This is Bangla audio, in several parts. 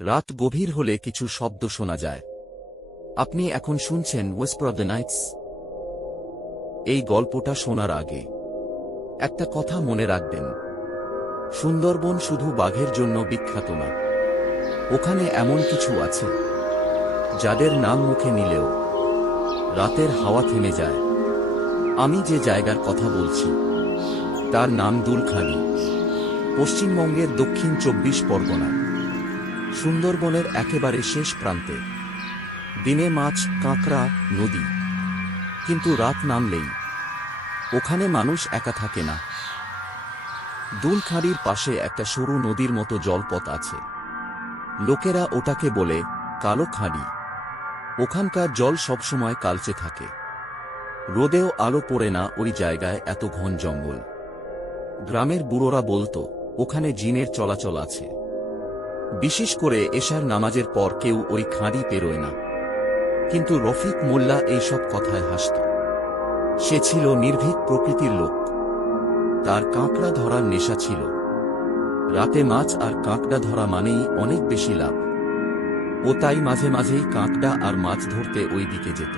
রাত গভীর হলে কিছু শব্দ শোনা যায়। আপনি এখন শুনছেন ওয়েস্পার অফ দ্য নাইটস। এই গল্পটা শোনার আগে একটা কথা মনে রাখবেন, সুন্দরবন শুধু বাঘের জন্য বিখ্যাত না। ওখানে এমন কিছু আছে যাদের নাম মুখে নিলেও রাতের হাওয়া থেমে যায়। আমি যে জায়গার কথা বলছি তার নাম দুলখালি, পশ্চিমবঙ্গের দক্ষিণ 24 পরগনা, সুন্দরবনের একেবারে শেষ প্রান্তে। দিনে মাছ, কাঁকড়া, নদী, কিন্তু রাত নামলেই ওখানে মানুষ একা থাকে না। দুলখালির পাশে একটা সরু নদীর মতো জলপথ আছে। লোকেরা ওটাকে বলে কালো খাঁড়ি। ওখানকার জল সবসময় কালচে থাকে, রোদেও আলো পড়ে না ওই জায়গায়, এত ঘন জঙ্গল। গ্রামের বুড়োরা বলতো ওখানে জিনের চলাচল আছে। বিশেষ করে এশার নামাজের পর কেউ ওই খাঁড়ি পেরোয় না। কিন্তু রফিক মোল্লা এইসব কথায় হাসত। সে ছিল নির্ভীক প্রকৃতির লোক। তার কাঁকড়া ধরার নেশা ছিল। রাতে মাছ আর কাঁকড়া ধরা মানেই অনেক বেশি লাভ। ও তাই মাঝে মাঝেই কাঁকড়া আর মাছ ধরতে ওই দিকে যেত।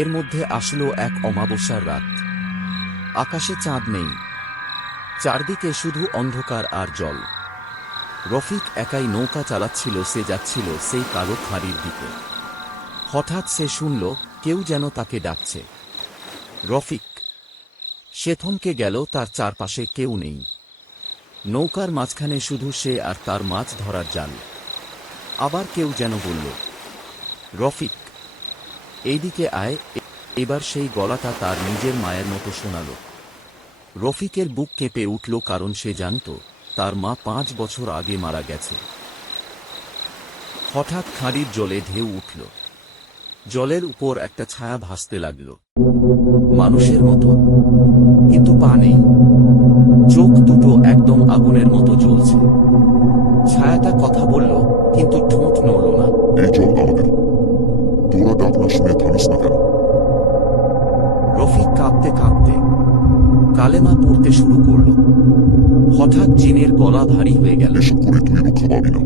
এর মধ্যে আসলো এক অমাবস্যার রাত। আকাশে চাঁদ নেই, চারদিকে শুধু অন্ধকার আর জল। রফিক একাই নৌকা চালাচ্ছিল। সে যাচ্ছিল সেই কালো খাঁড়ির দিকে। হঠাৎ সে শুনল কেউ যেন তাকে ডাকছে, রফিক। সে থমকে গেল। তার চারপাশে কেউ নেই। নৌকার মাঝখানে শুধু সে আর তার মাছ ধরার জাল। আবার কেউ যেন বলল, রফিক, এইদিকে আয়। এবার সেই গলাটা তার নিজের মায়ের মতো শোনাল। রফিকের বুক কেঁপে উঠল, কারণ সে জানত তার মা 5 বছর আগে মারা গেছে। হঠাৎ খাঁড়ির জলে ঢেউ উঠল। জলের উপর একটা ছায়া ভাসতে লাগল, মানুষের মতো, কিন্তু পা নেই। চোখ দুটো একদম আগুনের মতো জ্বলছে। ছায়াটা কথা বলল, কিন্তু ঠোঁট নড়ল না। এই জল আমাদের, তোরা ডাক না শুনে থামিস না কেন? রফিক কাঁপতে কাঁপতে কালেমা পড়তে শুরু করল। হঠাৎ জিনের গলা ভারী হয়ে গেল। এসব করে তুই রক্ষা পাবি না।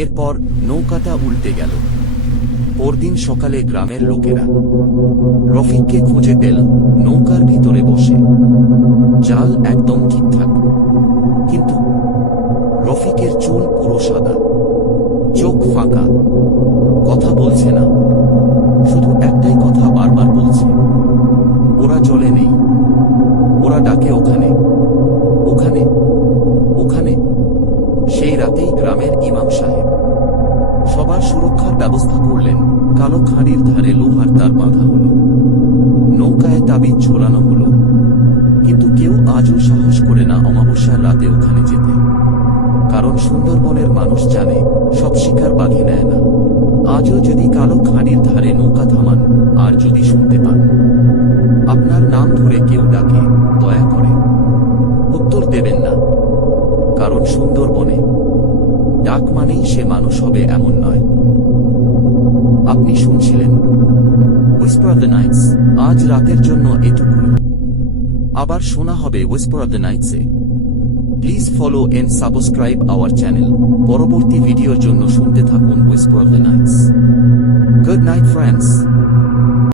এরপর নৌকাটা উল্টে গেল। পরদিন সকালে গ্রামের লোকেরা রফিককে খুঁজে পেল নৌকার ভিতরে বসে। জাল একদম ঠিকঠাক, কিন্তু রফিকের চুল পুরো সাদা, চোখ ফাঁকা, কথা বলছে না। শুধু একটাই কথা বারবার বলছে, ওরা জলে নেই। ওরা ডাকে ওখানে, ওখানে, ওখানে। সেই রাতেই গ্রামের ইমাম সাহেব সবার সুরক্ষার ব্যবস্থা করলেন। কালো খাঁড়ির ধারে লোহার তার বাঁধা হল, নৌকায় তাবিজ ঝোলানো হল। কিন্তু কেউ আজও সাহস করে না অমাবস্যার রাতে ওখানে যেতে। কারণ সুন্দরবনের মানুষ জানে সব শিকার বাঘে নেয় না। আজও যদি কালো খাঁড়ির ধারে নৌকা থামান আর যদি শুনতে পান আপনার নাম ধরে কেউ ডাকে, দয়া করে উত্তর দেবেন না। কারণ সুন্দরবনে ডাক মানেই সে মানুষ হবে এমন নয়। আপনি শুনছিলেন ওয়েস্পার অফ দ্য নাইটস। আজ রাতের জন্য এটুকুই। আবার শোনা হবে ওয়েস্পার অফ দ্য নাইটসে। Please follow and subscribe our channel. পরবর্তী ভিডিওর জন্য শুনতে থাকুন whisper of the knights. Good night friends.